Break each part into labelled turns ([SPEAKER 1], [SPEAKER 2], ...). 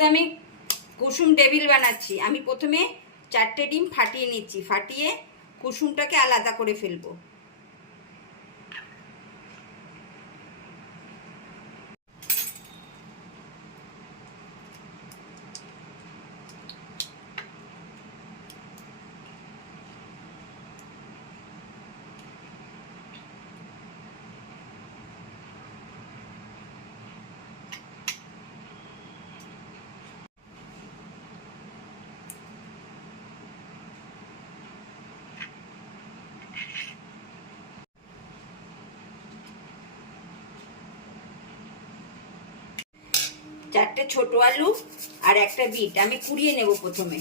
[SPEAKER 1] বলতে আমি কুসুম টেবিল বানাচ্ছি। আমি প্রথমে চারটে ডিম ফাটিয়ে নিচ্ছি। ফাটিয়ে কুসুমটাকে আলাদা করে ফেলব। চারটে ছোট আলু আর একটা বিট। আমি কুড়িয়ে নেব প্রথমে।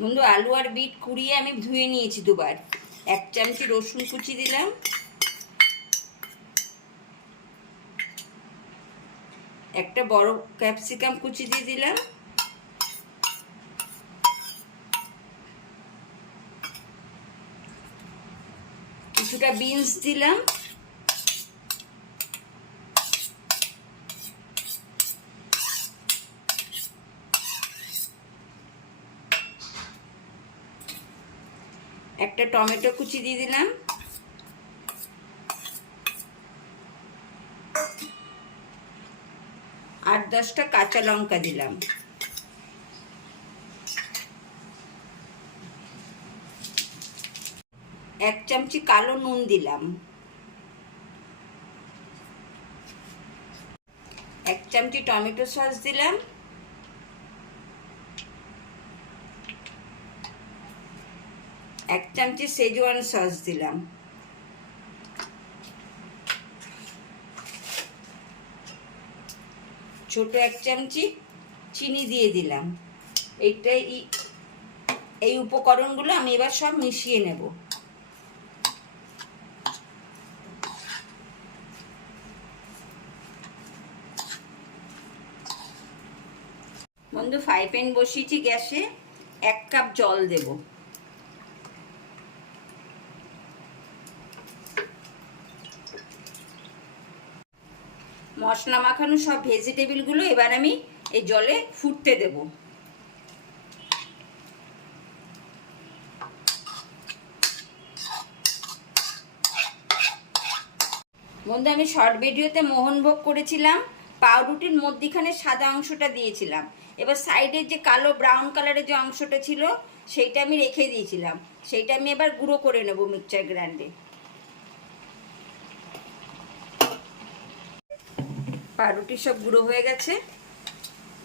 [SPEAKER 1] বন্ধু, আলু আর বিট কুড়িয়ে আমি ধুয়ে নিয়েছি দুবার। এক চামচি রসুন কুচি দিলাম। একটা বড় ক্যাপসিকাম কুচি দিয়ে দিলাম। কিছুটা বিনস দিলাম। একটা টমেটো কুচি দিয়ে দিলাম। আট দশটা কাঁচা লঙ্কা দিলাম। এক চামচি কালো নুন দিলাম। এক চামচি টমেটো সস দিলাম। চামচি সেজওয়ান সস দিলাম। ছোট এক চামচি চিনি দিয়ে দিলাম। এইটাই এই উপকরণগুলো আমি এবার সব মিশিয়ে নেব। বন্ধু ফ্রাই প্যান বসিয়েছি, গ্যাসে এক কাপ জল দেবো। মশলা মাখানো সব ভেজিটেবিলগুলো এবার আমি এই জলে ফুটতে দেব। বন্ধু, আমি শর্ট ভিডিওতে মোহনভোগ করেছিলাম, পাউরুটির মধ্যিখানে সাদা অংশটা দিয়েছিলাম। এবার সাইডের যে কালো ব্রাউন কালারের যে অংশটা ছিল, সেইটা আমি রেখে দিয়েছিলাম। সেইটা আমি এবার গুঁড়ো করে নেব মিক্সচার গ্রাইন্ডে পাউরুটি সব গুঁড়ো হয়ে গেছে।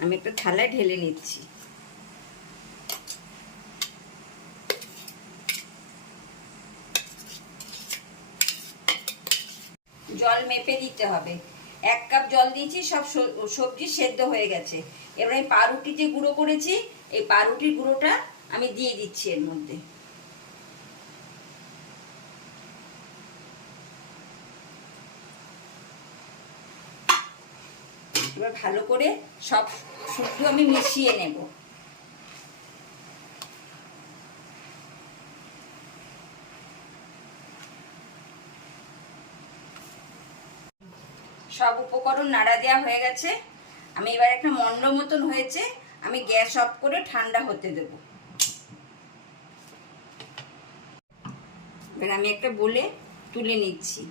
[SPEAKER 1] আমি একটা থালায় ঢেলে নিচ্ছি। জল মেপে দিতে হবে। এক কাপ জল দিয়েছি, সব সবজি সেদ্ধ হয়ে গেছে। এবার আমি পাউরুটি যে গুঁড়ো করেছি, এই পাউরুটির গুঁড়োটা আমি দিয়ে দিচ্ছি এর মধ্যে। এবার ভালো করে সব শুক্তো আমি মিশিয়ে নেব। সব উপকরণ নাড়া দেওয়া হয়ে গেছে। আমি এবার একটা মন্ড মতন হয়েছে, আমি গ্যাস অফ করে ঠান্ডা হতে দেব। এবার আমি একটা বলে তুলে নিচ্ছি।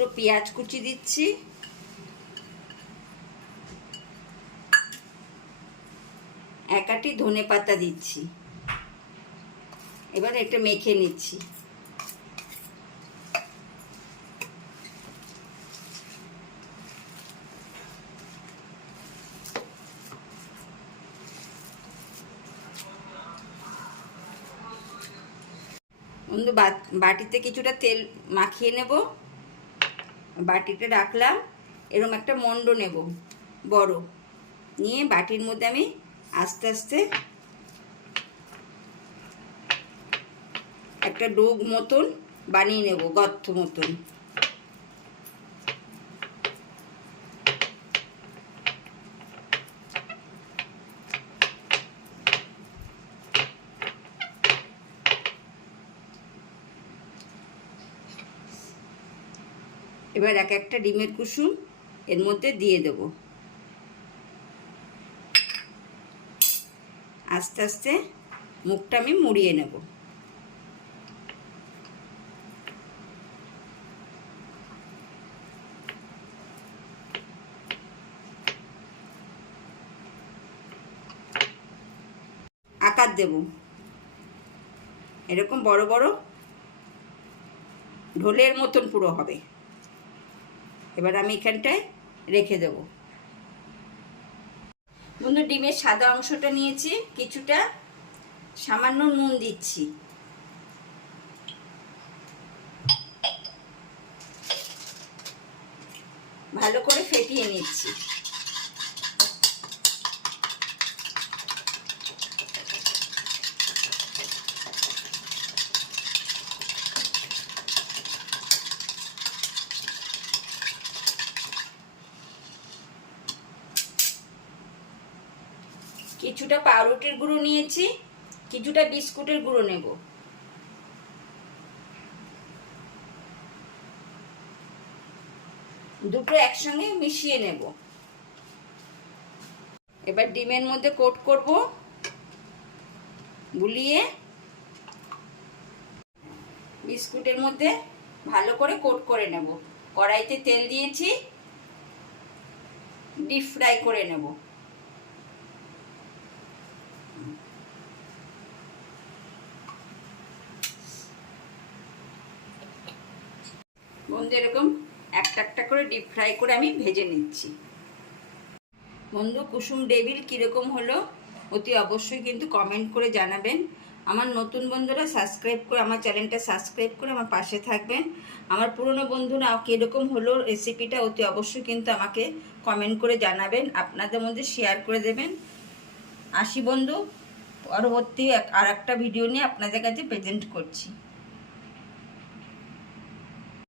[SPEAKER 1] দুটো পেঁয়াজ কুচি দিচ্ছি। একাটি ধনে পাতা দিচ্ছি। এবার এটা মেখে নিচ্ছি। বন্ধু বাটিতে কিছুটা তেল মাখিয়ে নেব। বাটিতে রাখলাম এরম একটা মন্ড নেব, বড়। নিয়ে বাটির মধ্যে আমি আস্তে আস্তে একটা ডোগ মতন বানিয়ে নেব, গর্ত মতন। এবার এক একটা ডিমের কুসুম এর মধ্যে দিয়ে দেব। আস্তে আস্তে মুখটা আমি মুড়িয়ে নেব। আকার দেব। এরকম বড় বড় ঢোলের মতন পুরো হবে। এবার আমি এখানটায় রেখে দেব। বন্ধু, ডিমের সাদা অংশটা নিয়েছি, কিছুটা সামান্য নুন দিচ্ছি। ভালো করে ফেটিয়ে নিচ্ছি। কিছুটা পাউরুটির গুঁড়ো নিয়েছি, কিছুটা বিস্কুটের গুঁড়ো নেব। দুটো একসঙ্গে মিশিয়ে নেব। এবার ডিমের মধ্যে কোট করব গুলিয়ে বিস্কুটের মধ্যে ভালো করে কোট করে নেব। কড়াইতে তেল দিয়েছি, ডিপ ফ্রাই করে নেব। বন্ধু এরকম একটা একটা করে ডিপ ফ্রাই করে আমি ভেজে নিচ্ছি। বন্ধু কুসুম ডেবিল কীরকম হলো অতি অবশ্যই কিন্তু কমেন্ট করে জানাবেন। আমার নতুন বন্ধুরা সাবস্ক্রাইব করে আমার চ্যানেলটা সাবস্ক্রাইব করে আমার পাশে থাকবেন। আমার পুরনো বন্ধুরা কীরকম হলো রেসিপিটা অতি অবশ্যই কিন্তু আমাকে কমেন্ট করে জানাবেন, আপনাদের মধ্যে শেয়ার করে দেবেন। আসি বন্ধু, পরবর্তী আর একটা ভিডিও নিয়ে আপনাদের কাছে প্রেজেন্ট করছি।